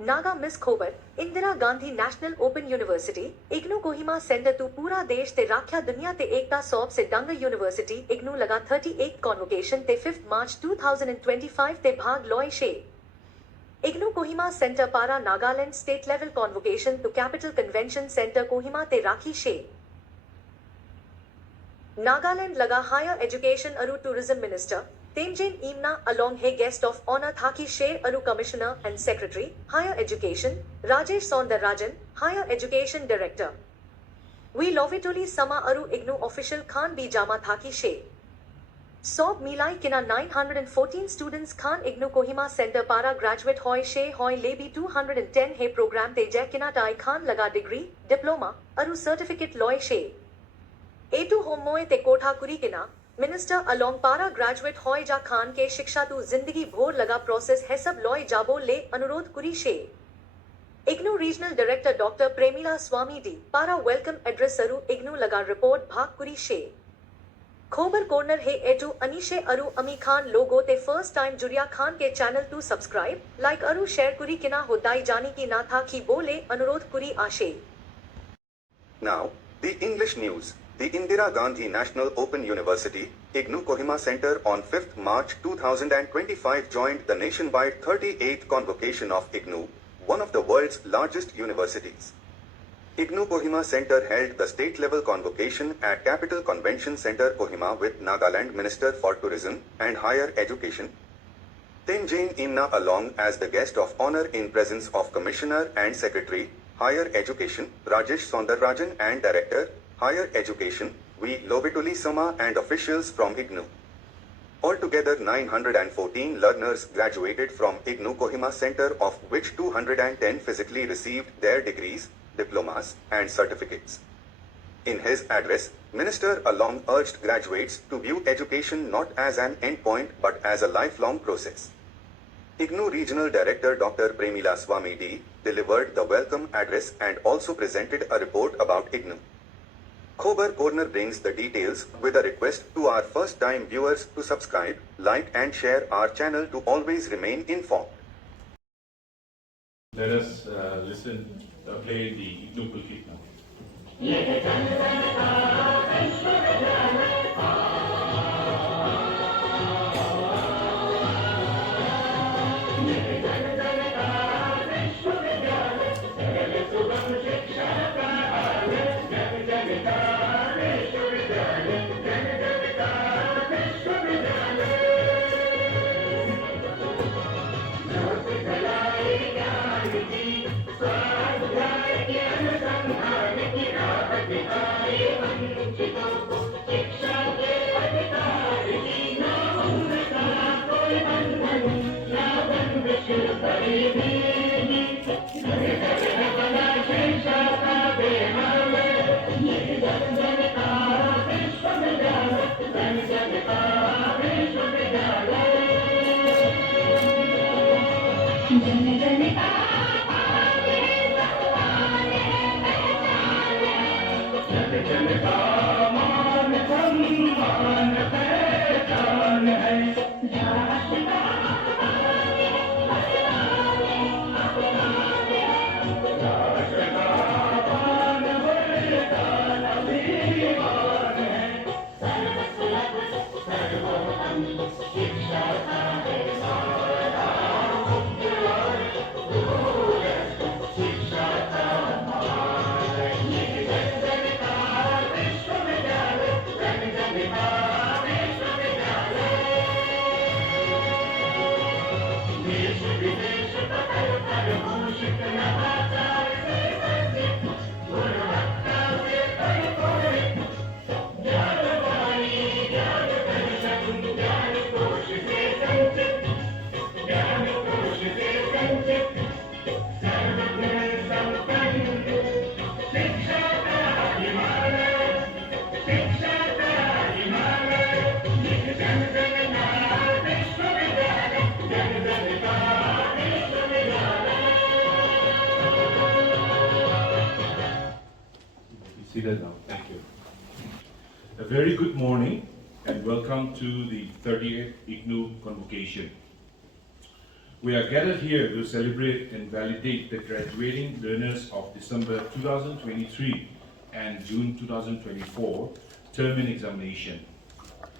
Naga miss खोबर Indira Gandhi national open university IGNOU Kohima centre तू पूरा देश ते राख्या दुनिया ते एकता सौब से दंग यूनिवर्सिटी इग्नू लगा 38 कॉन्वोकेशन ते 5 मार्च 2025 ते भाग लॉय शे IGNOU Kohima Centre para Nagaland State Level Convocation to Capital Convention Centre Kohima te Rakhi She. Nagaland laga Higher Education Aru Tourism Minister, Temjin Imna along he guest of honor Thaki She Aru Commissioner and Secretary, Higher Education, Rajesh Saundarajan, Higher Education Director. We Lovituli Sama Aru IGNOU official Khan Bijama Thaki She. Sob Milai Kina 914 students Khan IGNOU Kohima Centre para graduate hoy she hoy lebi 210 he program te jai kina tai Khan laga degree, diploma, aru certificate loy she. A2 homoe te kotha kuri kina, minister along para graduate hoy ja Khan ke shiksha tu zindagi bhor laga process hai sab loy jabo le anurodh kuri she. IGNOU Regional Director Dr. Premila Swami D. para welcome address aru IGNOU laga report bhag kuri she. खोबर corner हे एटू अनीशे अरु अमी खान लोगो ते first time जुड़िया Khan के channel to subscribe like अरु share कुरी किना होदाई जानी की ना था की बोले अनुरोध कुरी आशे. Now, the English news. The Indira Gandhi National Open University, IGNOU Kohima Centre on 5th March 2025 joined the nationwide 38th Convocation of IGNOU, one of the world's largest universities. IGNOU Kohima Centre held the state-level convocation at Capital Convention Centre Kohima with Nagaland Minister for Tourism and Higher Education, Temjin Imna along as the guest of honor in presence of Commissioner and Secretary, Higher Education, Rajesh Saundarajan and Director, Higher Education, V. Lovituli Sama and officials from IGNOU. Altogether 914 learners graduated from IGNOU Kohima Centre, of which 210 physically received their degrees, diplomas, and certificates. In his address, Minister along urged graduates to view education not as an endpoint but as a lifelong process. IGNOU Regional Director Dr. Premila Swami D. delivered the welcome address and also presented a report about IGNOU. Khobar Corner brings the details with a request to our first-time viewers to subscribe, like and share our channel to always remain informed. Let us play the IGNOU Kohima. Seated now. Thank you. A very good morning and welcome to the 38th IGNOU Convocation. We are gathered here to celebrate and validate the graduating learners of December 2023 and June 2024 term and examination.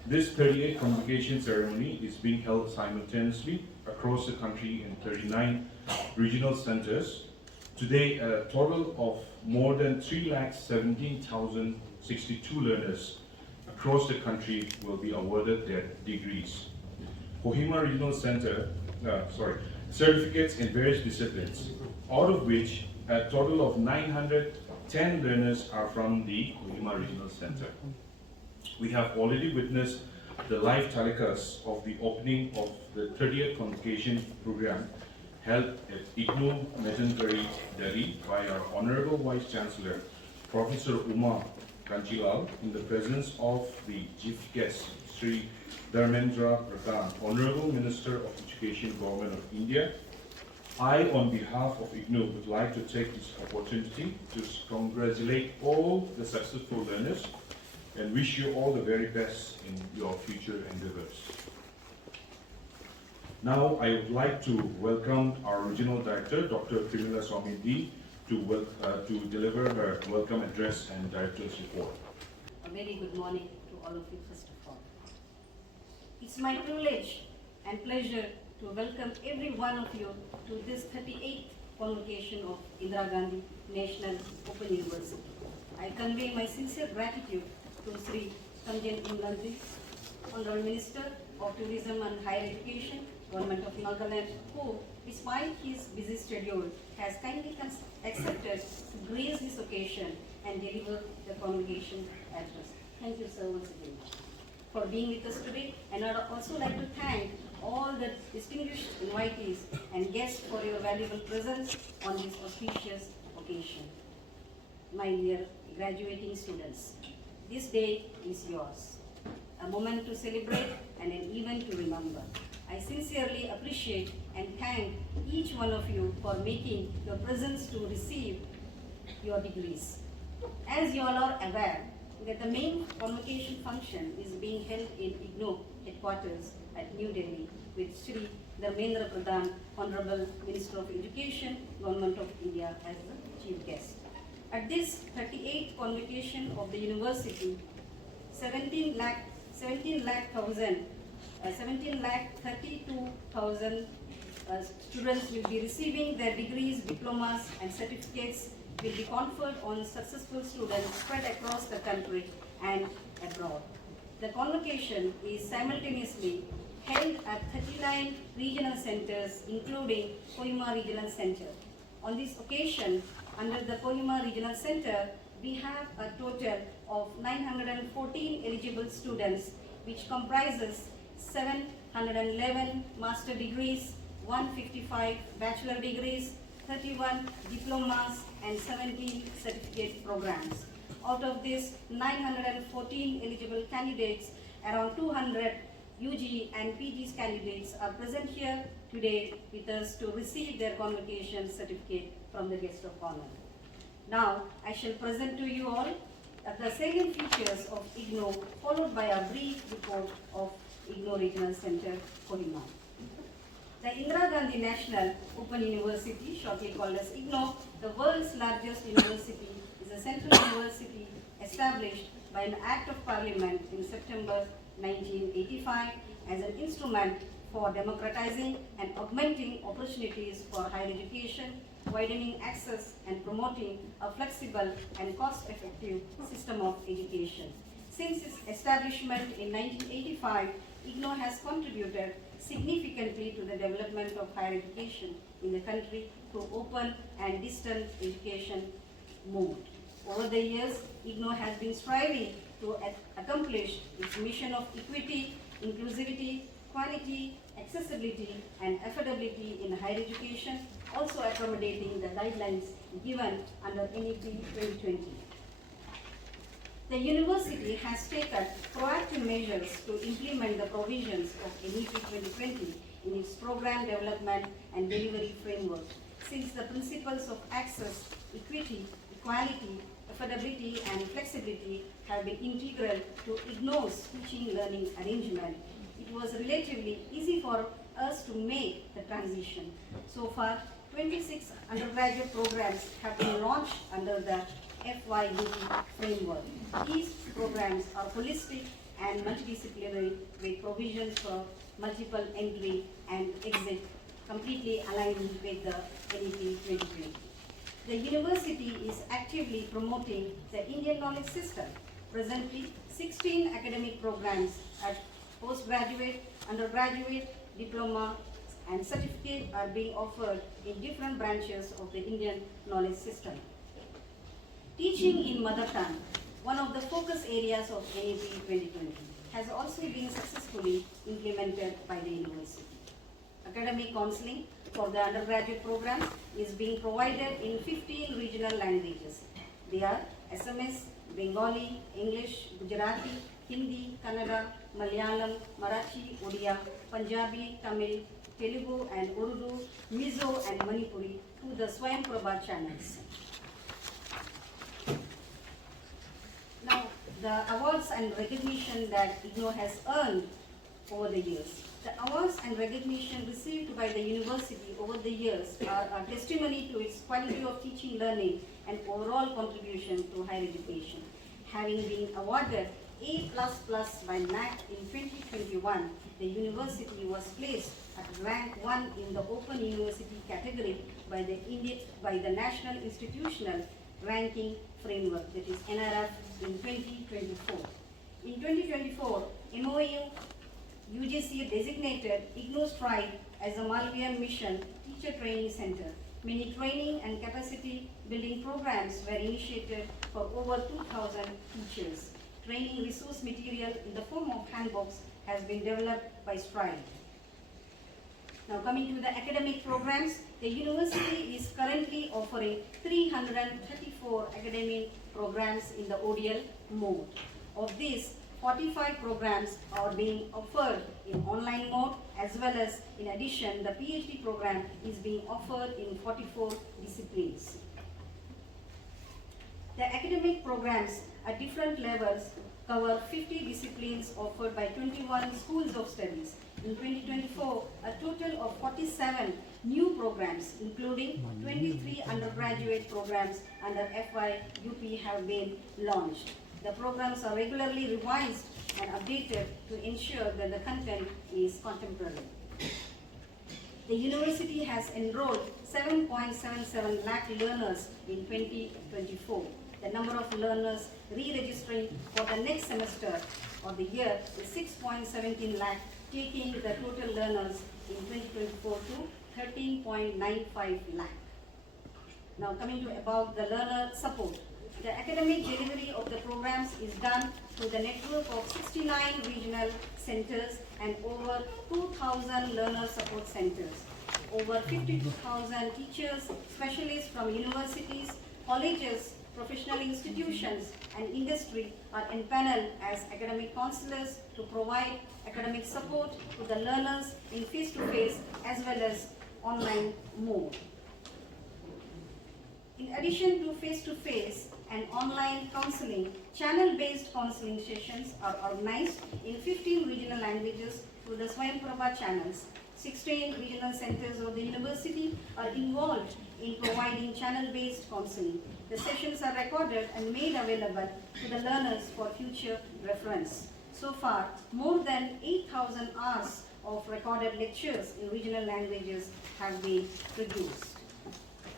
This 38th convocation ceremony is being held simultaneously across the country in 39 regional centers. Today, a total of more than 3,17,062 learners across the country will be awarded their degrees. Kohima Regional Centre, certificates in various disciplines, out of which a total of 910 learners are from the Kohima Regional Centre. We have already witnessed the live telecast of the opening of the 30th convocation program held at IGNOU Kohima Delhi by our Honorable Vice Chancellor, Professor Uma Kanchilal, in the presence of the chief guest, Sri Dharmendra Pradhan, Honorable Minister of Education, Government of India. I, on behalf of IGNOU, would like to take this opportunity to congratulate all the successful learners and wish you all the very best in your future endeavors. Now, I would like to welcome our Regional Director, Dr. Primila Swami, to deliver her welcome address and Director's report. A very good morning to all of you, first of all. It's my privilege and pleasure to welcome every one of you to this 38th convocation of Indira Gandhi National Open University. I convey my sincere gratitude to Sri Tamjen Imlanji, Honorable Minister of Tourism and Higher Education, Government of Nagaland, who, despite his busy schedule, has kindly accepted to grace this occasion and deliver the convocation address. Thank you, sir, once again for being with us today. And I'd also like to thank all the distinguished invitees and guests for your valuable presence on this auspicious occasion. My dear graduating students, this day is yours, a moment to celebrate and an event to remember. I sincerely appreciate and thank each one of you for making your presence to receive your degrees. As you all are aware, that the main convocation function is being held in IGNOU headquarters at New Delhi with Sri Dharmendra Pradhan, Honorable Minister of Education, Government of India, as the chief guest. At this 38th convocation of the university, 17,32,000 students will be receiving their degrees, diplomas and certificates will be conferred on successful students spread across the country and abroad. The convocation is simultaneously held at 39 regional centers, including Kohima Regional Centre. On this occasion, under the Kohima Regional Centre, we have a total of 914 eligible students, which comprises 711 master degrees, 155 bachelor degrees, 31 diplomas and 17 certificate programs. Out of this 914 eligible candidates, around 200 UG and PG candidates are present here today with us to receive their convocation certificate from the guest of honor. Now, I shall present to you all the salient features of IGNOU, followed by a brief report of IGNOU Regional Centre, Kohima. The Indira Gandhi National Open University, shortly called as IGNOU, the world's largest university, is a central university established by an Act of Parliament in September 1985 as an instrument for democratizing and augmenting opportunities for higher education, widening access and promoting a flexible and cost-effective system of education. Since its establishment in 1985, IGNOU has contributed significantly to the development of higher education in the country through open and distant education movement. Over the years, IGNOU has been striving to accomplish its mission of equity, inclusivity, quality, accessibility, and affordability in higher education, also accommodating the guidelines given under NEP 2020. The university has taken proactive measures to implement the provisions of NEP 2020 in its program development and delivery framework, since the principles of access, equity, equality, affordability, and flexibility have been integral to IGNOU's teaching learning arrangement. It was relatively easy for us to make the transition. So far, 26 undergraduate programs have been launched under the FYUP framework. These programs are holistic and multidisciplinary with provisions for multiple entry and exit, completely aligned with the NEP 2020. The university is actively promoting the Indian knowledge system. Presently, 16 academic programs at postgraduate, undergraduate, diploma, and certificate are being offered in different branches of the Indian knowledge system. Teaching in mother tongue, one of the focus areas of NEP 2020, has also been successfully implemented by the university. Academic counseling for the undergraduate programs is being provided in 15 regional languages. They are SMS, Bengali, English, Gujarati, Hindi, Kannada, Malayalam, Marathi, Odia, Punjabi, Tamil, Telugu and Urdu, Mizo and Manipuri through the Swayamprabha channels. Now, the awards and recognition that IGNOU has earned over the years. The awards and recognition received by the university over the years are a testimony to its quality of teaching, learning, and overall contribution to higher education. Having been awarded A++ by NAC in 2021, the university was placed at rank 1 in the Open University category by the National Institutional Ranking Framework, that is NRF, in 2024. In 2024, MOU UGC designated IGNOU Stride as a Malviya Mission Teacher Training Center. Many training and capacity building programs were initiated for over 2,000 teachers. Training resource material in the form of handbooks has been developed by Stride. Now coming to the academic programs, the university is currently offering 334 academic programs in the ODL mode. Of these, 45 programs are being offered in online mode, as well as, in addition, the PhD program is being offered in 44 disciplines. The academic programs at different levels cover 50 disciplines offered by 21 schools of studies. In 2024, a total of 47 new programs, including 23 undergraduate programs under FYUP, have been launched. The programs are regularly revised and updated to ensure that the content is contemporary. The university has enrolled 7.77 lakh learners in 2024. The number of learners re-registering for the next semester or the year is 6.17 lakh, taking the total learners in 2024 to 13.95 lakh. Now coming to about the learner support. The academic delivery of the programs is done through the network of 69 regional centers and over 2,000 learner support centers. Over 52,000 teachers, specialists from universities, colleges, professional institutions, and industry are empaneled as academic counselors to provide academic support to the learners in face-to-face as well as online mode. In addition to face-to-face and online counseling, channel-based counseling sessions are organized in 15 regional languages through the Swayamprabha channels. 16 regional centers of the university are involved in providing channel-based counseling. The sessions are recorded and made available to the learners for future reference. So far, more than 8,000 hours of recorded lectures in regional languages have been produced.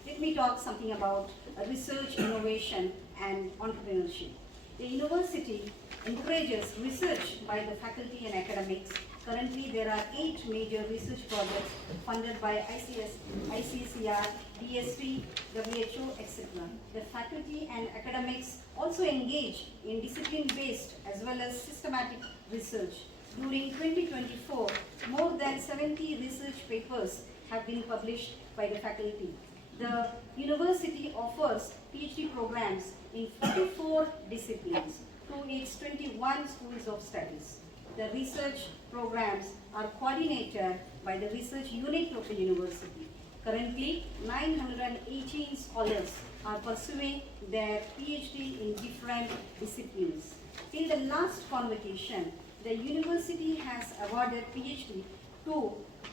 Let me talk something about research, innovation, and entrepreneurship. The university encourages research by the faculty and academics. Currently, there are 8 major research projects funded by ICCR, DSP, WHO, etc. The faculty and academics also engage in discipline-based as well as systematic research. During 2024, more than 70 research papers have been published by the faculty. The university offers PhD programs in 44 disciplines through its 21 schools of studies. The research programs are coordinated by the research unit of the university. Currently, 918 scholars are pursuing their PhD in different disciplines. In the last convocation, the university has awarded PhD to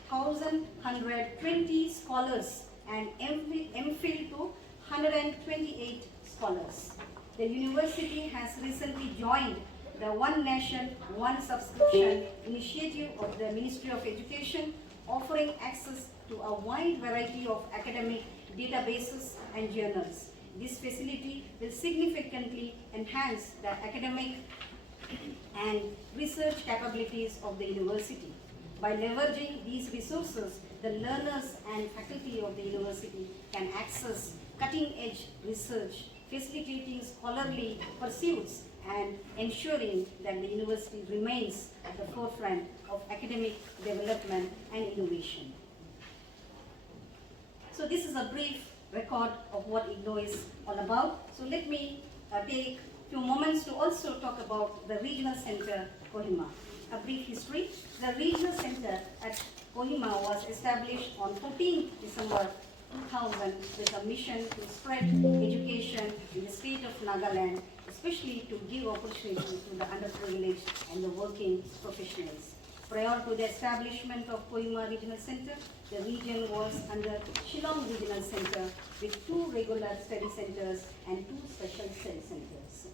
1,120 scholars and MPhil to 128 scholars. The university has recently joined the One Nation, One Subscription initiative of the Ministry of Education, offering access to a wide variety of academic databases and journals. This facility will significantly enhance the academic and research capabilities of the university. By leveraging these resources, the learners and faculty of the university can access cutting-edge research, facilitating scholarly pursuits and ensuring that the university remains at the forefront of academic development and innovation. So this is a brief record of what IGNOU is all about. So let me take a few moments to also talk about the Regional Centre Kohima. A brief history. The Regional Centre at Kohima was established on 14 December 2000 with a mission to spread education in the state of Nagaland, especially to give opportunity to the underprivileged and the working professionals. Prior to the establishment of Kohima Regional Centre, the region was under Shillong Regional Centre with 2 regular study centres and 2 special study centres.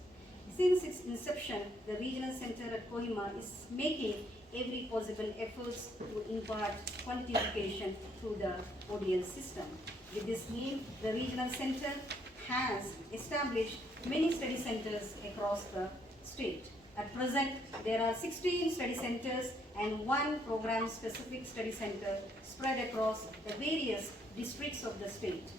Since its inception, the Regional Centre at Kohima is making every possible efforts to impart quality education through the ODL system. With this name, the Regional Centre has established many study centres across the state. At present, there are 16 study centres and 1 program-specific study centre spread across the various districts of the state.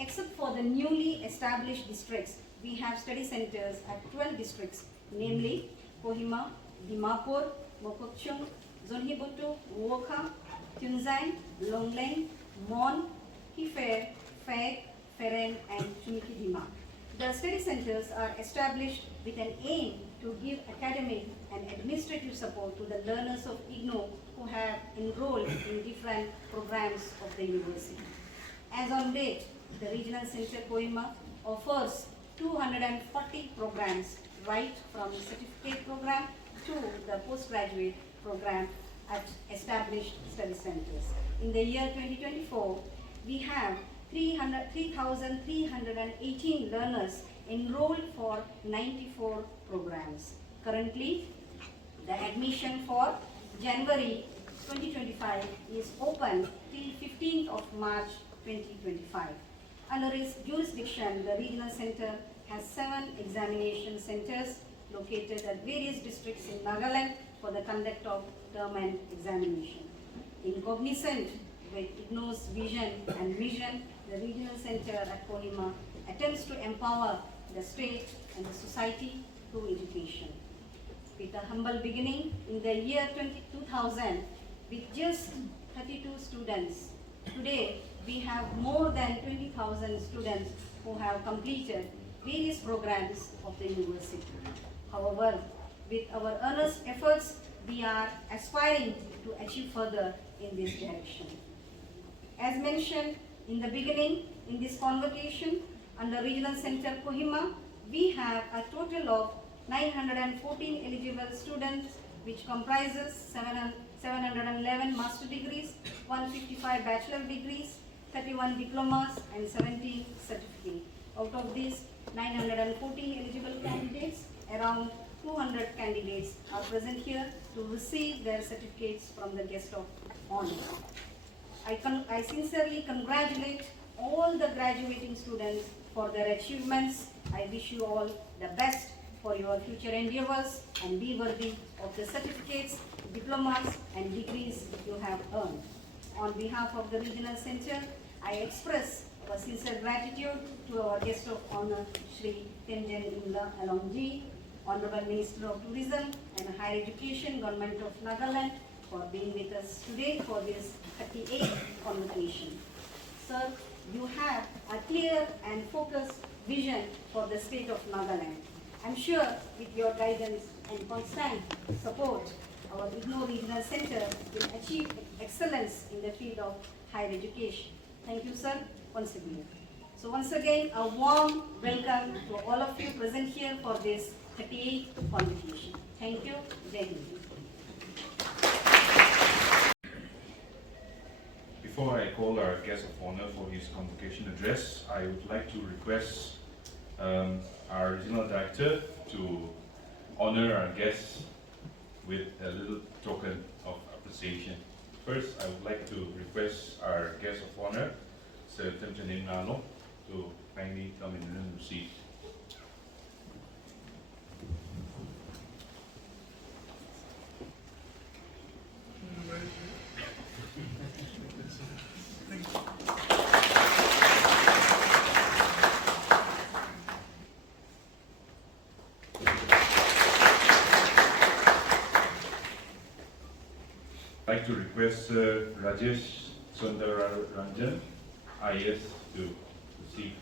Except for the newly established districts, we have study centres at 12 districts, namely Kohima, Dimapur, Mokokchung, Zonhibutu, Wokha, Tunzang, Longleng, Mon, Hifer, Phek, Feren, and Chumikidima. The study centres are established with an aim to give academic and administrative support to the learners of IGNOU who have enrolled in different programs of the university. As on date, the Regional Centre Kohima offers 240 programs, right from certificate program to the postgraduate program at established study centres. In the year 2024, we have 3,318 learners enrolled for 94 programs. Currently, the admission for January 2025 is open till 15th of March 2025. Under its jurisdiction, the Regional Centre has 7 examination centres located at various districts in Nagaland for the conduct of term and examination. In cognizant with IGNOU's vision and mission, the Regional Centre at Kohima attempts to empower the state and the society through education. With a humble beginning in the year 2000, with just 32 students, today we have more than 20,000 students who have completed various programs of the university. However, with our earnest efforts, we are aspiring to achieve further in this direction. As mentioned in the beginning, in this convocation, under Regional Centre Kohima, we have a total of 914 eligible students, which comprises 711 master degrees, 155 bachelor degrees, 31 diplomas, and 17 certificates. Out of these 914 eligible candidates, around 200 candidates are present here to receive their certificates from the guest of honor. I sincerely congratulate all the graduating students for their achievements. I wish you all the best for your future endeavors and be worthy of the certificates, diplomas, and degrees you have earned. On behalf of the Regional Centre, I express our sincere gratitude to our guest of honor, Shri Temjen Imla Alongji, Honorable Minister of Tourism and Higher Education, Government of Nagaland, for being with us today for this 38th convocation. Sir, you have a clear and focused vision for the state of Nagaland. I'm sure with your guidance and constant support, our IGNOU Regional Centre will achieve excellence in the field of higher education. Thank you, sir, once again. So once again, a warm welcome to all of you present here for this 38th convocation. Thank you. Jai Hind. Before I call our guest of honor for his convocation address, I would like to request our regional director to honor our guests with a little token of appreciation. First, I would like to request our guest of honor, Sir Temchanin Nalo, to kindly come in and receive. I'd like to request Rajesh Sundararajan, IS, to receive.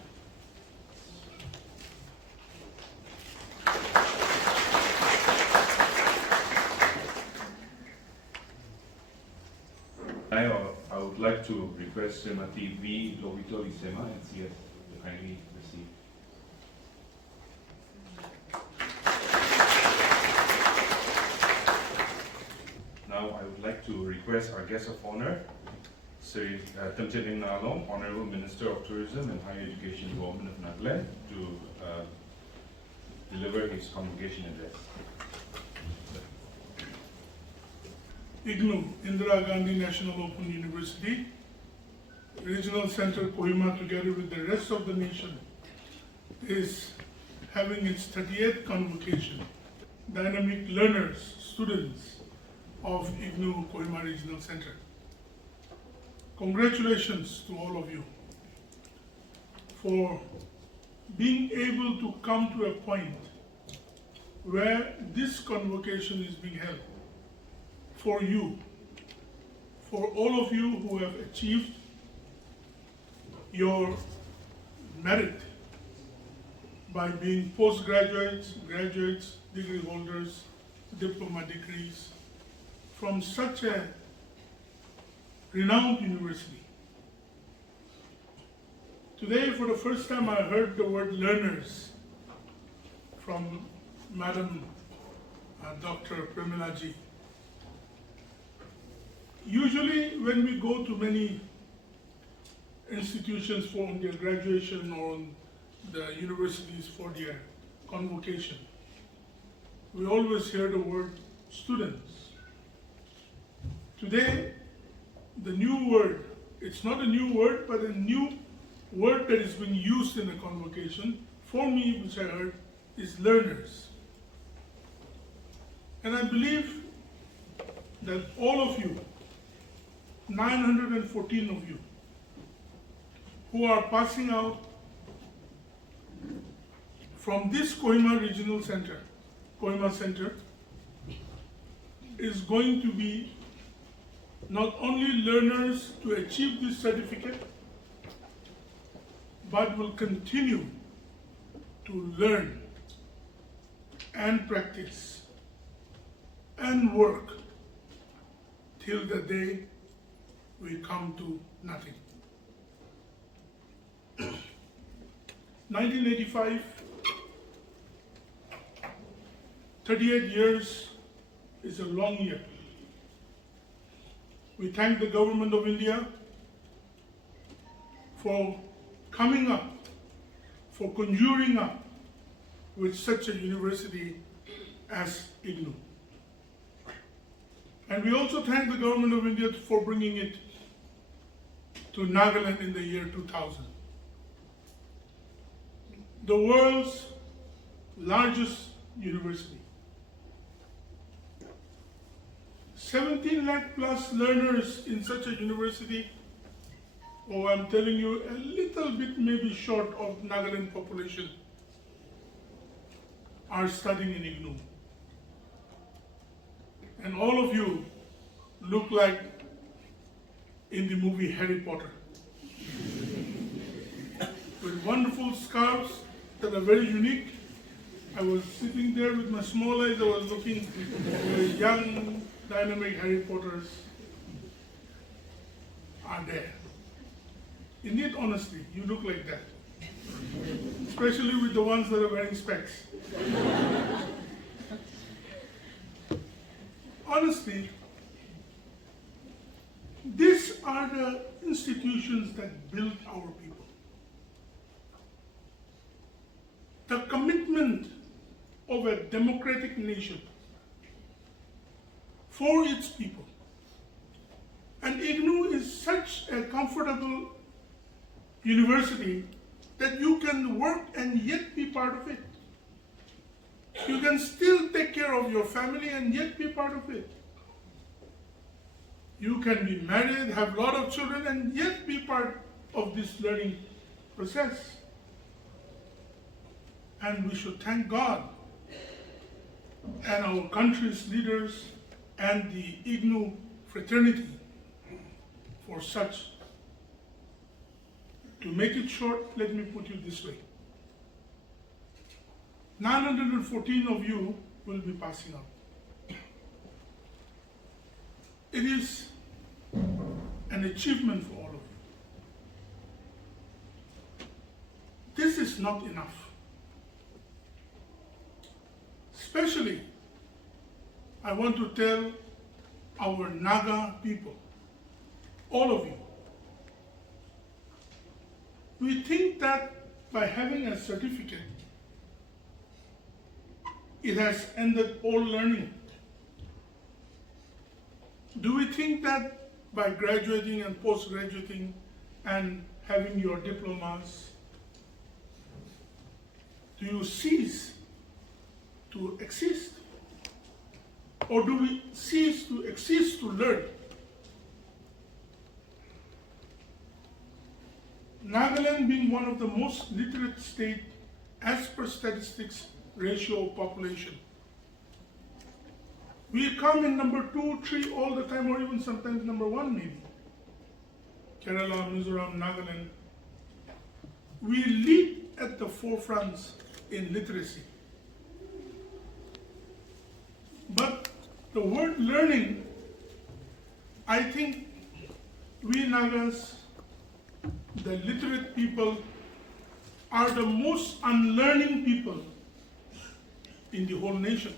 I would like to request Srimati V. Lovito Lisema, NCS, to kindly receive. Now I would like to request our guest of honor, Sri Temchanin Nalong, Honorable Minister of Tourism and Higher Education, Government of Nagaland, to deliver his convocation address. IGNOU, Indira Gandhi National Open University, Regional Centre Kohima, together with the rest of the nation, is having its 38th convocation. Dynamic learners, students of IGNOU Kohima Regional Centre. Congratulations to all of you for being able to come to a point where this convocation is being held for you, for all of you who have achieved your merit by being postgraduates, graduates, degree holders, diploma degrees from such a renowned university. Today, for the first time, I heard the word learners from Madam Dr. Premilaji. Usually, when we go to many institutions for their graduation or the universities for their convocation, we always hear the word students. Today, the new word, it's not a new word, but a new word that is being used in the convocation, for me, which I heard, is learners. And I believe that all of you, 914 of you, who are passing out from this Kohima Regional Centre, Kohima Centre, is going to be not only learners to achieve this certificate, but will continue to learn and practice and work till the day we come to nothing. 1985, 38 years is a long year. We thank the government of India for coming up, for conjuring up with such a university as IGNOU. And we also thank the government of India for bringing it to Nagaland in the year 2000. The world's largest university. 17 lakh plus learners in such a university. Oh, I'm telling you, a little bit maybe short of Nagaland population are studying in IGNOU. And all of you look like in the movie Harry Potter. With wonderful scarves that are very unique. I was sitting there with my small eyes, I was looking at young, dynamic Harry Potters are there. Indeed, honestly, you look like that. Especially with the ones that are wearing specs. Honestly, These are the institutions that build our people. The commitment of a democratic nation for its people. And IGNOU is such a comfortable university that you can work and yet be part of it. You can still take care of your family and yet be part of it. You can be married, have a lot of children, and yet be part of this learning process. And we should thank God and our country's leaders and the IGNOU fraternity for such. To make it short, let me put you this way. 914 of you will be passing out. It is an achievement for all of you. This is not enough. Especially, I want to tell our Naga people, all of you, we think that by having a certificate, it has ended all learning. Do we think that by graduating and post-graduating and having your diplomas, do you cease to exist? Or do we cease to exist to learn? Nagaland being one of the most literate states as per statistics ratio of population. We come in number 2, 3 all the time, or even sometimes number 1 maybe. Kerala, Mizoram, Nagaland. We lead at the forefronts in literacy. But the word learning, I think we Nagas, the literate people, are the most unlearning people in the whole nation.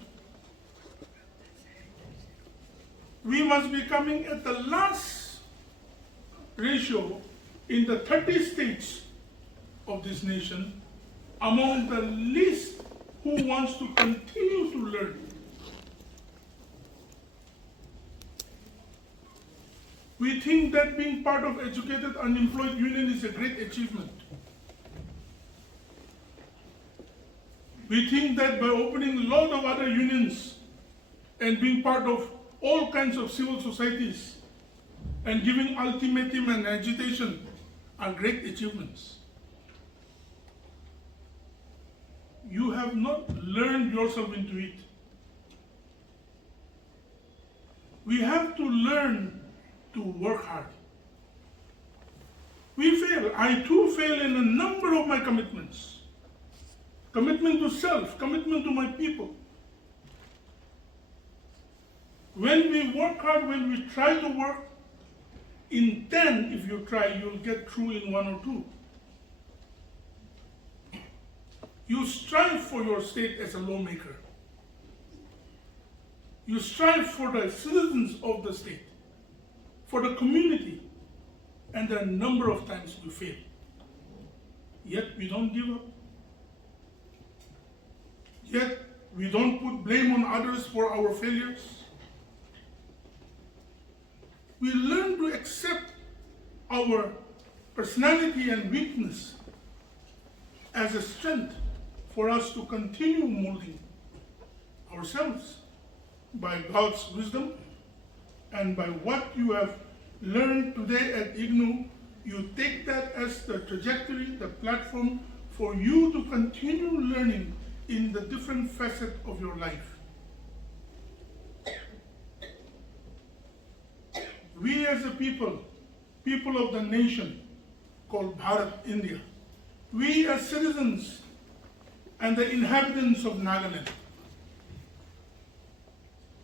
We must be coming at the last ratio in the 30 states of this nation, among the least who wants to continue to learn. We think that being part of educated unemployed union is a great achievement. We think that by opening a lot of other unions and being part of all kinds of civil societies and giving ultimatum and agitation are great achievements. You have not learned yourself into it. We have to learn to work hard. We fail. I too fail in a number of my commitments. Commitment to self, commitment to my people. When we work hard, when we try to work, in 10, if you try, you'll get through in 1 or 2. You strive for your state as a lawmaker. You strive for the citizens of the state, for the community, and there are a number of times we fail. Yet we don't give up. Yet we don't put blame on others for our failures. We learn to accept our personality and weakness as a strength for us to continue molding ourselves by God's wisdom and by what you have learned today at IGNOU. You take that as the trajectory, the platform for you to continue learning in the different facets of your life. We as a people of the nation called Bharat, India, we as citizens and the inhabitants of Nagaland,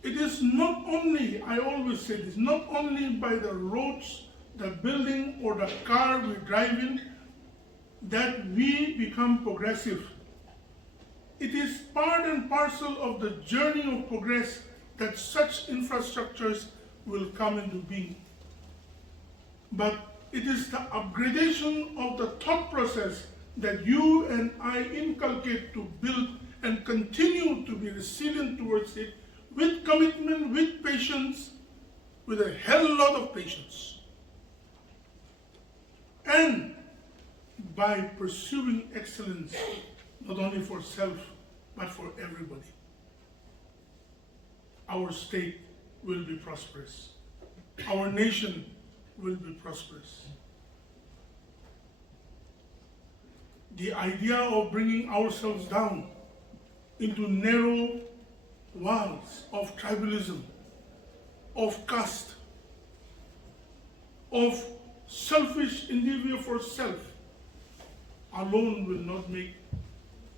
it is not only, I always say this, not only by the roads, the building or the car we drive in that we become progressive. It is part and parcel of the journey of progress that such infrastructures will come into being. but it is the upgradation of the thought process that you and I inculcate to build and continue to be resilient towards it with commitment, with patience, with a hell lot of patience. And by pursuing excellence, not only for self, but for everybody, our state will be prosperous. Our nation will be prosperous. The idea of bringing ourselves down into narrow walls of tribalism, of caste, of selfish individual for self, alone will not make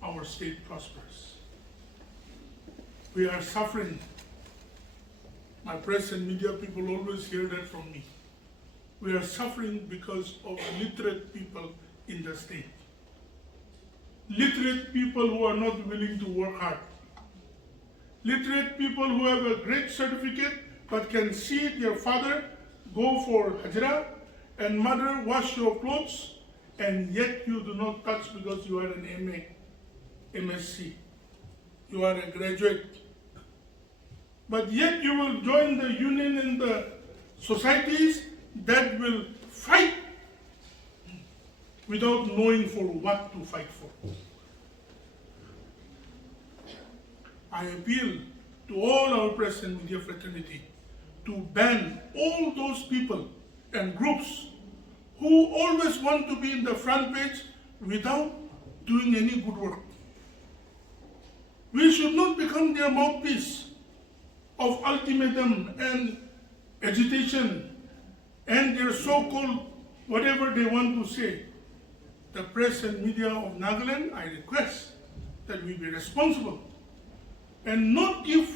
our state prosperous. We are suffering. My press and media people always hear that from me. We are suffering because of literate people in the state. Literate people who are not willing to work hard. Literate people who have a great certificate but can see their father go for hajra and mother wash your clothes, and yet you do not touch because you are an MA, MSc. You are a graduate. But yet you will join the union and the societies that will fight without knowing for what to fight for. I appeal to all our press and media fraternity to ban all those people and groups who always want to be in the front page without doing any good work. We should not become their mouthpiece of ultimatum and agitation and their so-called whatever they want to say. The press and media of Nagaland, I request that we be responsible and not give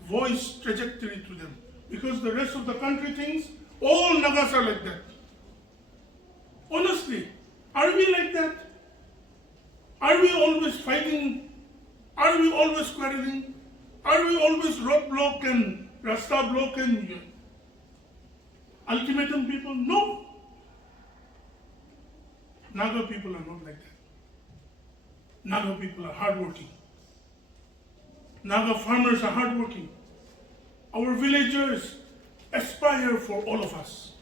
voice trajectory to them, because the rest of the country thinks all Nagas are like that. Honestly, are we like that? Are we always fighting? Are we always quarreling? Are we always roadblock and rasta block and ultimatum people? No. Naga people are not like that. Naga people are hardworking. Naga farmers are hardworking. Our villagers aspire for all of us.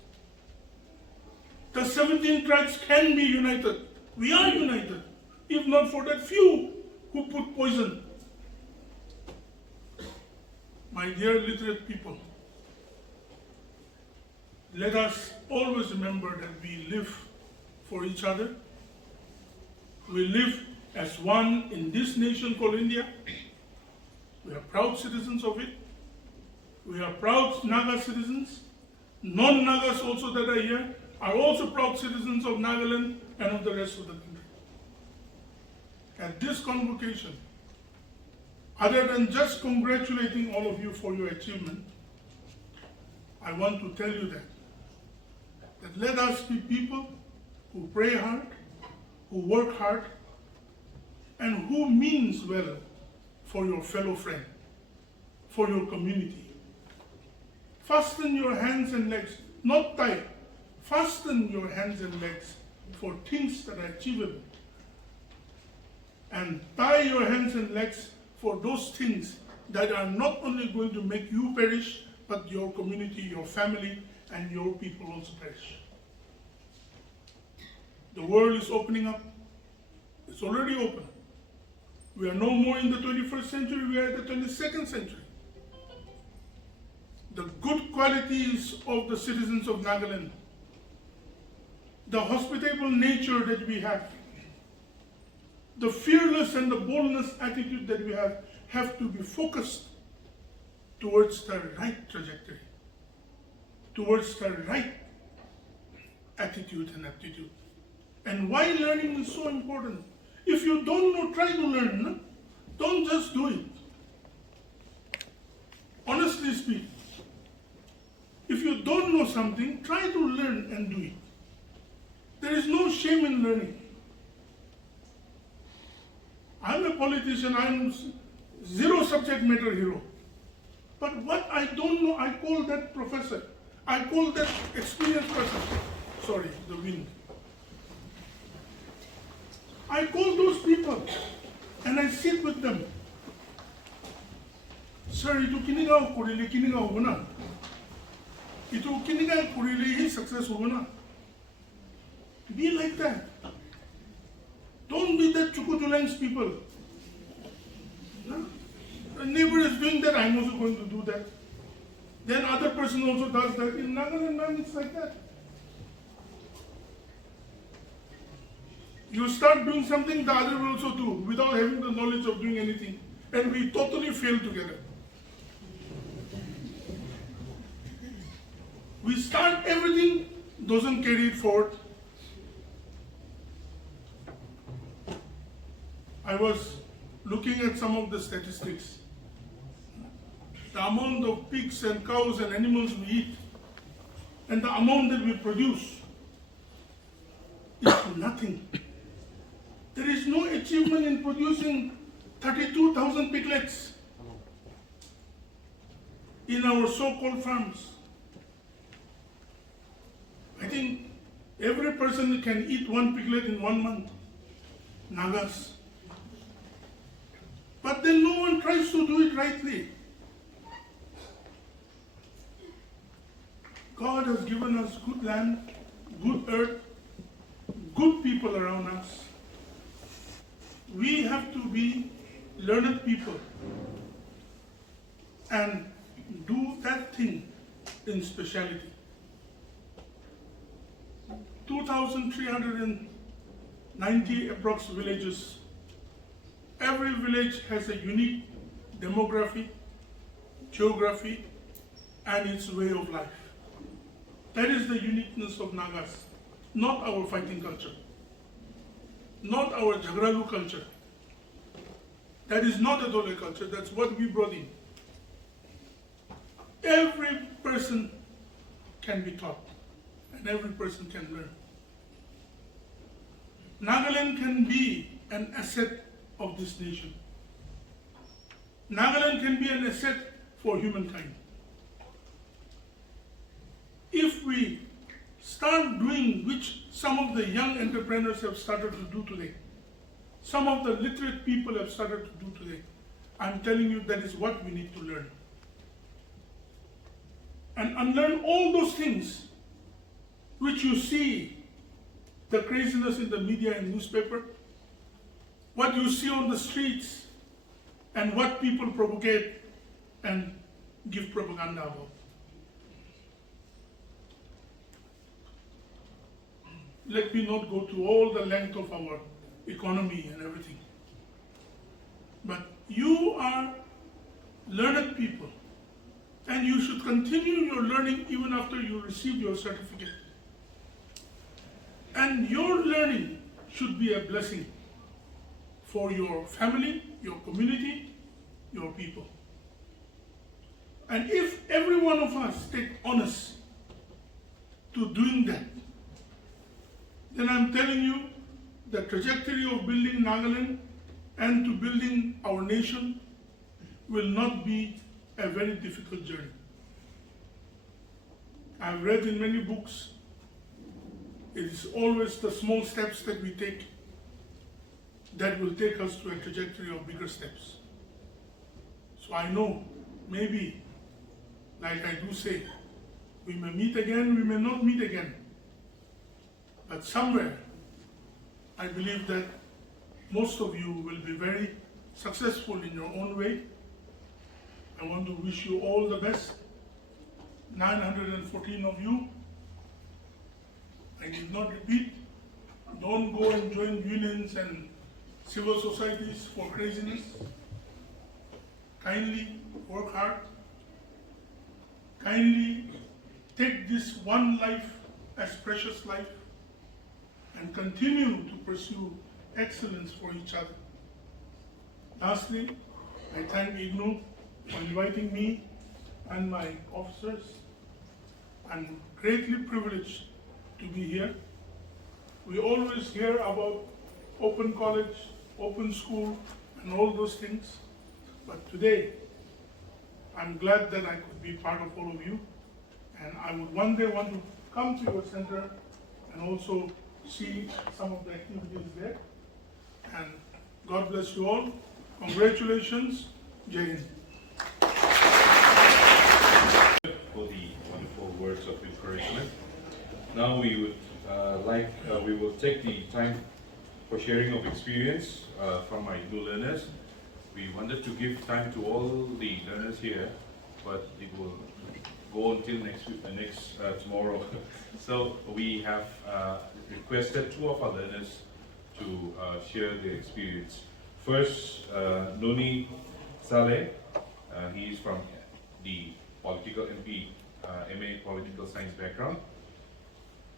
The 17 tribes can be united. We are united, if not for that few who put poison. My dear literate people, let us always remember that we live for each other. We live as one in this nation called India. We are proud citizens of it. We are proud Naga citizens. Non-Nagas also that are here are also proud citizens of Nagaland and of the rest of the country. At this convocation, other than just congratulating all of you for your achievement, I want to tell you that let us be people who pray hard, who work hard, and who means well for your fellow friend, for your community. Fasten your hands and legs, not tie. Fasten your hands and legs for things that are achievable. And tie your hands and legs for those things that are not only going to make you perish, but your community, your family, and your people also perish. The world is opening up. It's already open. We are no more in the 21st century, we are in the 22nd century. The good qualities of the citizens of Nagaland, the hospitable nature that we have, the fearless and the boldness attitude that we have to be focused towards the right trajectory, towards the right attitude and aptitude. And why learning is so important. If you don't know, try to learn. No? Don't just do it. Honestly speaking, if you don't know something, try to learn and do it. There is no shame in learning. I'm a politician, I'm zero subject matter hero. But what I don't know, I call that professor. I call that experienced person. Sorry, the wind. I call those people and I sit with them. Sir, itu kiniga kurili kiniga hona. Itu kiniga kurili hi success hona. Be like that. Don't be that Chukutulang's people. No? A neighbor is doing that, I'm also going to do that. Then other person also does that. In Nagaland, man, it's like that. You start doing something, the other will also do, without having the knowledge of doing anything. And we totally fail together. We start everything, doesn't carry it forward. I was looking at some of the statistics. The amount of pigs and cows and animals we eat, and the amount that we produce is nothing. There is no achievement in producing 32,000 piglets in our so-called farms. I think every person can eat one piglet in 1 month, Nagas. But then no one tries to do it rightly. God has given us good land, good earth, good people around us. We have to be learned people and do that thing in speciality. 2,390 approx villages. Every village has a unique demography, geography, and its way of life. That is the uniqueness of Nagas, not our fighting culture, not our Jagralu culture. That is not a Dole culture, that's what we brought in. Every person can be taught, and every person can learn. Nagaland can be an asset of this nation. Nagaland can be an asset for humankind. If we start doing, which some of the young entrepreneurs have started to do today, some of the literate people have started to do today, I'm telling you that is what we need to learn. And unlearn all those things which you see, the craziness in the media and newspaper, what you see on the streets, and what people propagate and give propaganda about. Let me not go to all the length of our economy and everything. But you are learned people, and you should continue your learning even after you receive your certificate. And your learning should be a blessing for your family, your community, your people. And if every one of us take honest to doing that, then I'm telling you, the trajectory of building Nagaland and to building our nation will not be a very difficult journey. I've read in many books, it is always the small steps that we take that will take us to a trajectory of bigger steps. So I know, maybe, like I do say, we may meet again, we may not meet again. But somewhere, I believe that most of you will be very successful in your own way. I want to wish you all the best. 914 of you. I did not repeat. Don't go and join unions and civil societies for craziness. Kindly work hard. Kindly take this one life as precious life and continue to pursue excellence for each other. Lastly, I thank IGNOU for inviting me and my officers. I'm greatly privileged to be here. We always hear about open college, open school, and all those things. But today, I'm glad that I could be part of all of you. And I would one day want to come to your center and also see some of the activities there. And God bless you all. Congratulations, Jai Hind. For the wonderful words of encouragement. Now we would we will take the time for sharing of experience from my IGNOU learners. We wanted to give time to all the learners here, but it will go until tomorrow. So we have requested two of our learners to share their experience. First, Noni Saleh, he is from the political MP, MA Political Science background.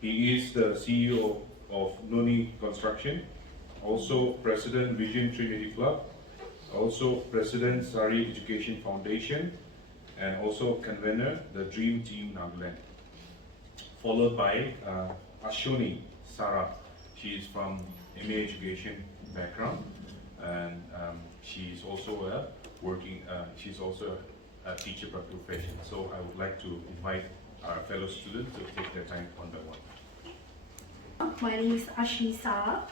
He is the CEO of Noni Construction, also President Vision Trinity Club, also President Sari Education Foundation, and also convener the Dream Team Nagaland. Followed by Ashoni Sarah. She is from MA Education background, and she is also she's also a teacher by profession. So I would like to invite our fellow students to take their time one by one. My name is Ashni Sarah.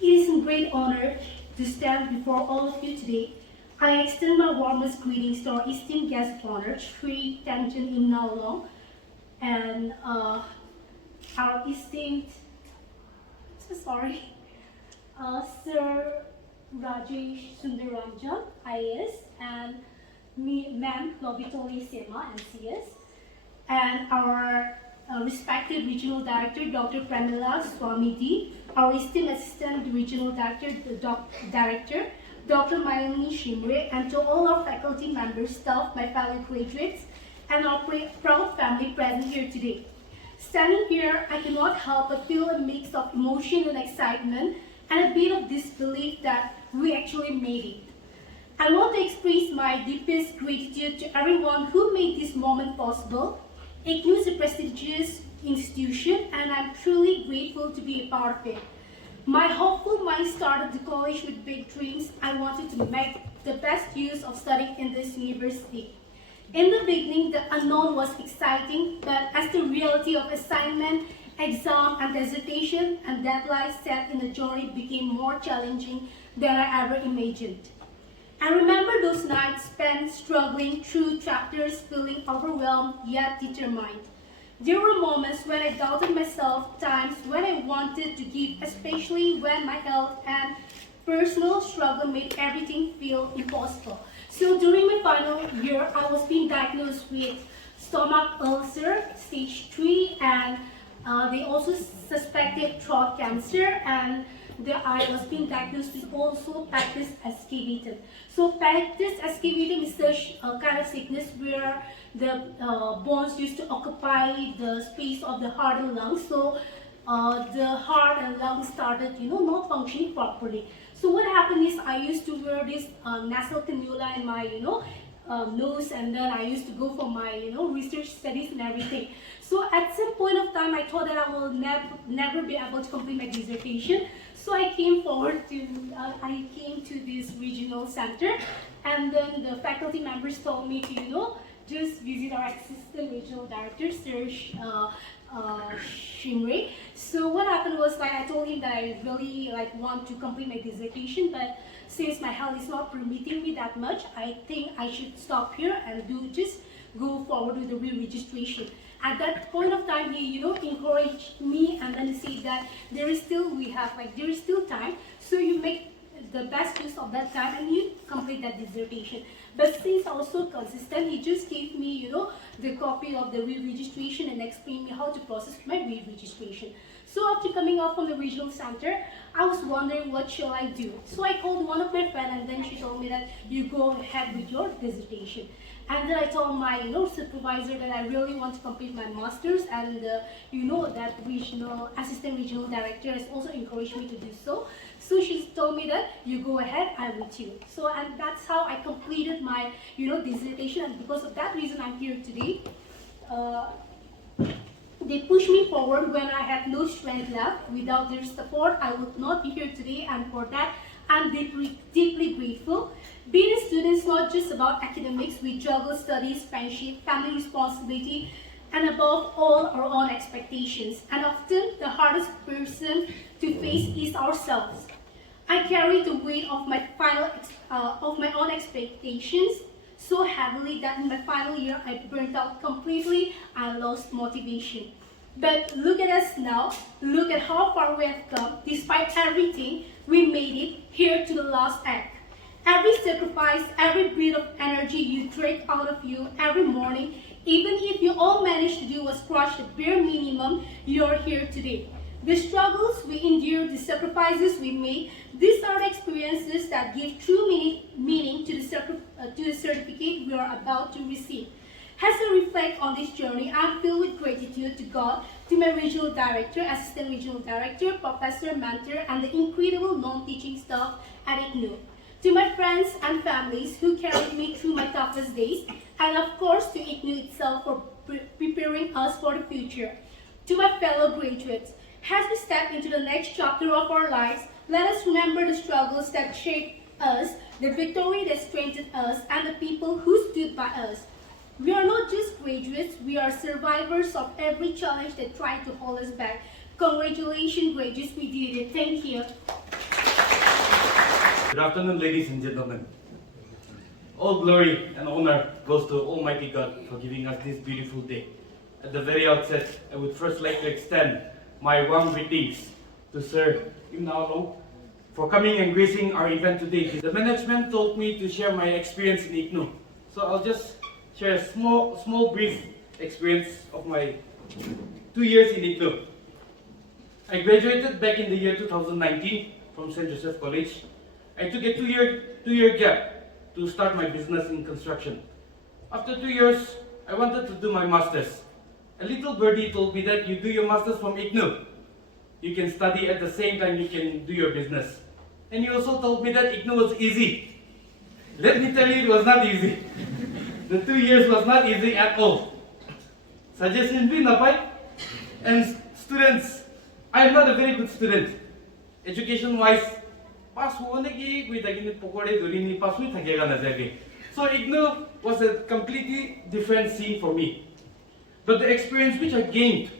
It is a great honor to stand before all of you today. I extend my warmest greetings to our esteemed guest of honor, Sri Temjin Imnaulong, and our esteemed, Sir Rajesh Sundaramjan, IAS, and Ma'am Lobitoli Sema, NCS, and our respected Regional Director, Dr. Pramila Swamiti, our esteemed Assistant Regional Director, Dr. Mayani Shimre, and to all our faculty members, staff, my fellow graduates, and our proud family present here today. Standing here, I cannot help but feel a mix of emotion and excitement, and a bit of disbelief that we actually made it. I want to express my deepest gratitude to everyone who made this moment possible. IGNOU is a prestigious institution, and I'm truly grateful to be a part of it. My hopeful mind started the college with big dreams. I wanted to make the best use of studying in this university. In the beginning, the unknown was exciting, but as the reality of assignment, exam, and dissertation and deadlines set in the journey became more challenging than I ever imagined. I remember those nights spent struggling through chapters, feeling overwhelmed yet determined. There were moments when I doubted myself, times when I wanted to give, especially when my health and personal struggle made everything feel impossible. So during my final year, I was being diagnosed with stomach ulcer, stage 3, and they also suspected throat cancer, and I was being diagnosed with also pectus excavatum. So pectus excavatum is such a kind of sickness where the bones used to occupy the space of the heart and lungs. So the heart and lungs started, not functioning properly. So what happened is I used to wear this nasal cannula in my, nose, and then I used to go for my, research studies and everything. So at some point of time, I thought that I will never be able to complete my dissertation. So I came to this regional center, and then the faculty members told me to, just visit our assistant regional director, Sir Shimre. So what happened was, I told him that I really want to complete my dissertation, but since my health is not permitting me that much, I think I should stop here and just go forward with the re-registration. At that point of time, he encouraged me, and then said that there is still time, so you make the best use of that time and you complete that dissertation. But since I was so consistent, he just gave me the copy of the re-registration and explained me how to process my re-registration. So after coming out from the regional center, I was wondering what shall I do. So I called one of my friends, and then she told me that you go ahead with your dissertation. And then I told my supervisor that I really want to complete my master's, and that assistant regional director has also encouraged me to do so. So she told me that you go ahead, I'm with you. So, and that's how I completed my dissertation, and because of that reason I'm here today. They pushed me forward when I had no strength left. Without their support, I would not be here today, and for that I'm deeply grateful. Being a student is not just about academics. We juggle studies, friendship, family responsibility, and above all, our own expectations. And often, the hardest person to face is ourselves. I carry the weight of my own expectations so heavily that in my final year, I burnt out completely and lost motivation. But look at us now. Look at how far we have come. Despite everything, we made it here to the last act. Every sacrifice, every bit of energy you dragged out of you every morning, even if you all managed to do was crush the bare minimum, you're here today. The struggles we endured, the sacrifices we made, these are the experiences that give true meaning to the certificate we are about to receive. As I reflect on this journey, I'm filled with gratitude to God, to my regional director, assistant regional director, professor, mentor, and the incredible non-teaching staff at IGNOU. To my friends and families who carried me through my toughest days, and of course to IGNOU itself for preparing us for the future. To my fellow graduates, as we step into the next chapter of our lives, let us remember the struggles that shaped us, the victory that strengthened us, and the people who stood by us. We are not just graduates, we are survivors of every challenge that tried to hold us back. Congratulations, graduates, we did it. Thank you. Good afternoon, ladies and gentlemen. All glory and honor goes to Almighty God for giving us this beautiful day. At the very outset, I would first like to extend my warm greetings to Sir IGNOU for coming and gracing our event today. The management told me to share my experience in IGNOU, so I'll just share a small brief experience of my 2 years in IGNOU. I graduated back in the year 2019 from St. Joseph College. I took a two-year gap to start my business in construction. After 2 years, I wanted to do my master's. A little birdie told me that you do your master's from IGNOU. You can study at the same time you can do your business. And he also told me that IGNOU was easy. Let me tell you, it was not easy. The 2 years was not easy at all. Suggestion be napai. And students, I am not a very good student. Education-wise, pass होने की कोई तकनीक पकड़े दूरी नहीं पास हुई थकेगा न जाके. So IGNOU was a completely different scene for me. But the experience which I gained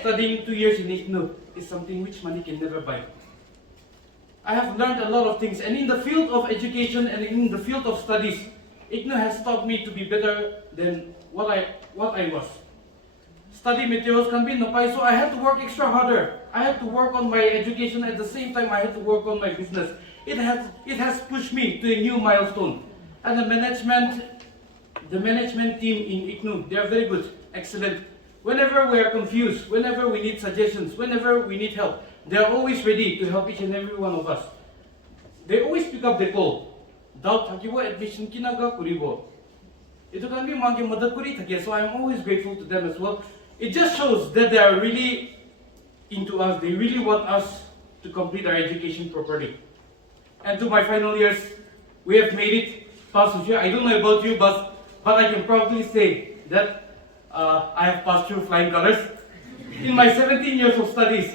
studying 2 years in IGNOU is something which money can never buy. I have learned a lot of things, and in the field of education and in the field of studies, IGNOU has taught me to be better than what I was. Study materials can be napai, so I had to work extra harder. I had to work on my education at the same time I had to work on my business. It has pushed me to a new milestone. And the management team in IGNOU, they are very good, excellent. Whenever we are confused, whenever we need suggestions, whenever we need help, they are always ready to help each and every one of us. They always pick up the call. Doubt thakibo admission kinaga kuribo. Ito can be mangi madakuri thake, so I am always grateful to them as well. It just shows that they are really into us. They really want us to complete our education properly. And to my final years, we have made it past this year. I don't know about you, but I can proudly say that I have passed through flying colors. In my 17 years of studies,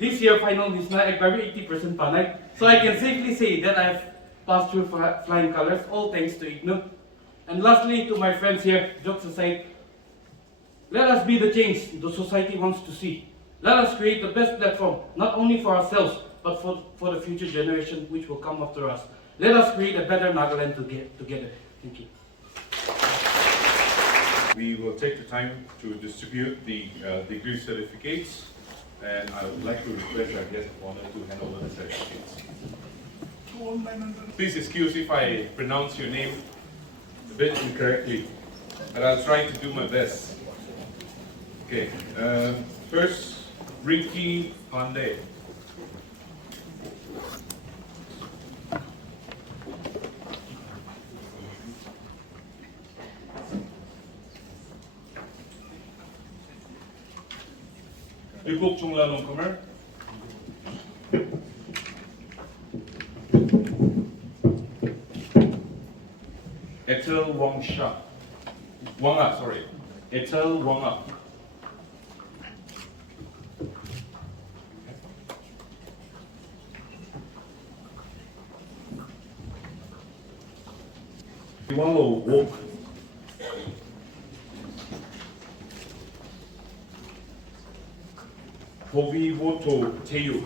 this year final is now at 80% panay. So I can safely say that I have passed through flying colors, all thanks to IGNOU. And lastly, to my friends here, jokes aside, let us be the change the society wants to see. Let us create the best platform, not only for ourselves, but for the future generation which will come after us. Let us create a better Nagaland together. Thank you. We will take the time to distribute the degree certificates, and I would like to request our guest of honor to hand over the certificates. Please excuse if I pronounce your name a bit incorrectly, but I'll try to do my best. Okay, first, Rinki Pandey. Yukuk Chungla Longcomer. Ethel Ethel Wanga. Wallow walk. Hoviwoto Teo.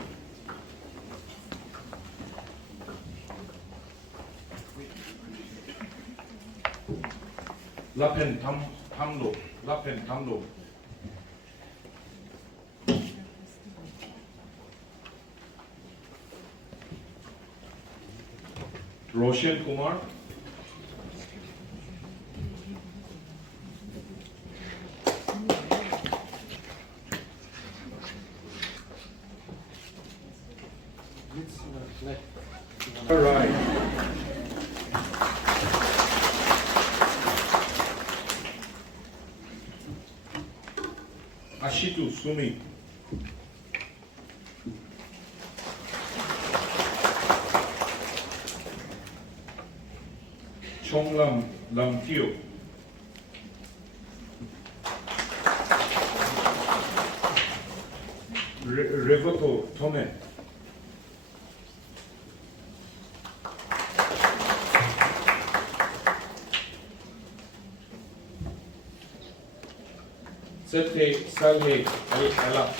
Lapen Tamlo. Lapen Tamlo. Roshan Kumar. All right. Ashitu Sumi. Chonglam Lamtio. Revoto Tome. Sete Salhe Ala.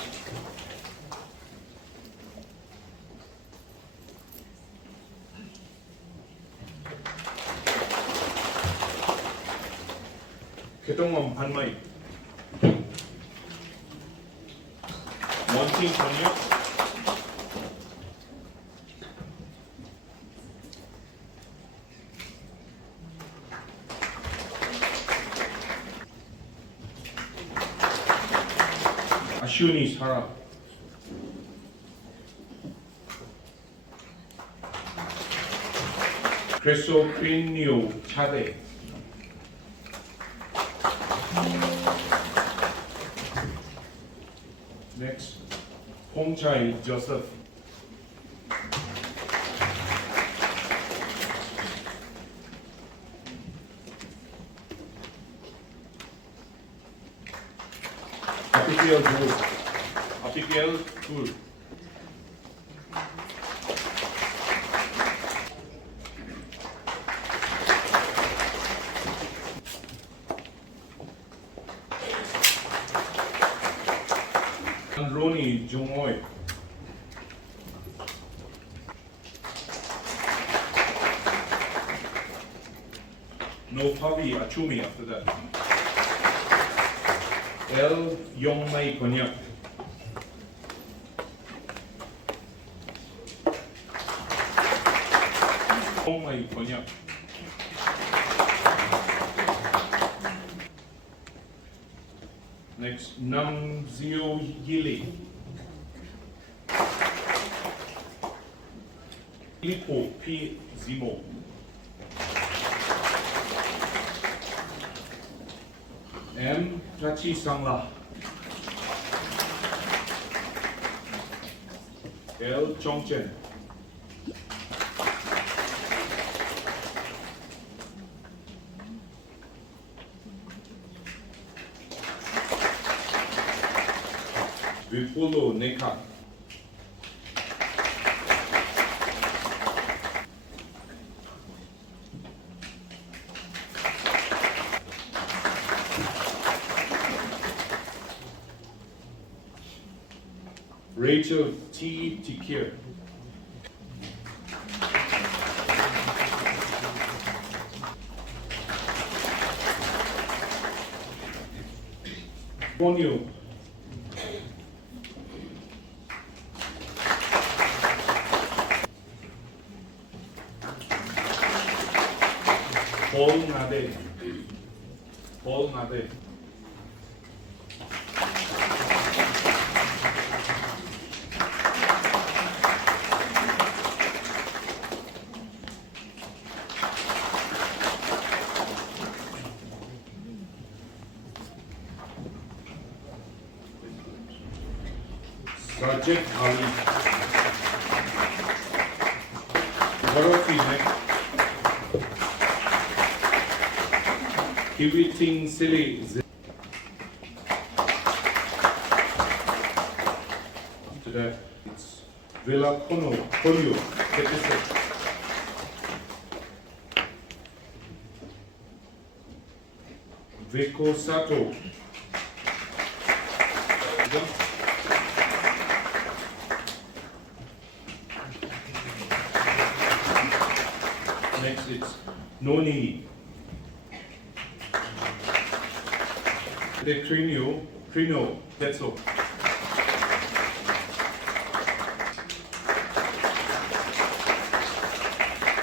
Ketongom Hanmai. Monting Konya. Ashuni Sara. Cresopinio Chade. Next, Hongchai Joseph. Abigail Gur. Abigail Gur. Roni Jongoy. No Pavi Achumi after that. El Yongmai Konyak. Yongmai Konyak. Next, Nam Zio Yili. Lipo P. Zimo. M. Tachi Sangla. L. Chongchen. Vipulo Neka. Rachel T. Tikir. Ponyo. Paul Nade. Paul Nade. Sajid Ali. Dorothy Neck. Kiwiting Silly. After that, it's Villa Kono, Koryo, Veko Sato. Next it's Noni. The Crino, that's all.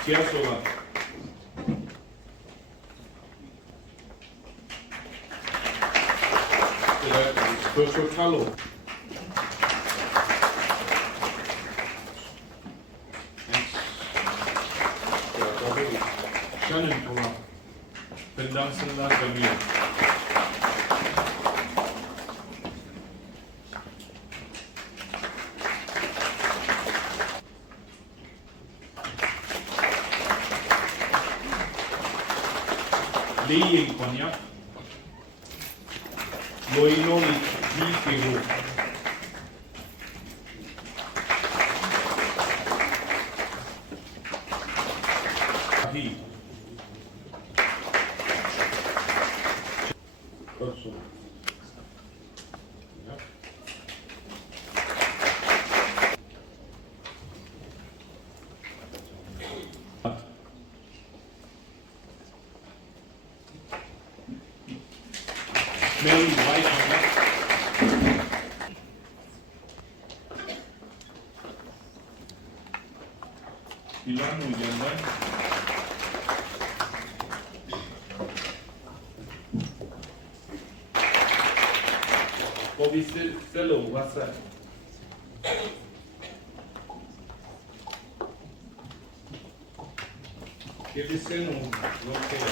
Tiasola. Bertotalo. Shannon Tola. Pendang Senang Kamil. Lee Konya. Loinoli Kiru. He. Also. Yep. Smelly white on that. Ilanu Jangan. Bobby Cello, what's that? Give this in, okay.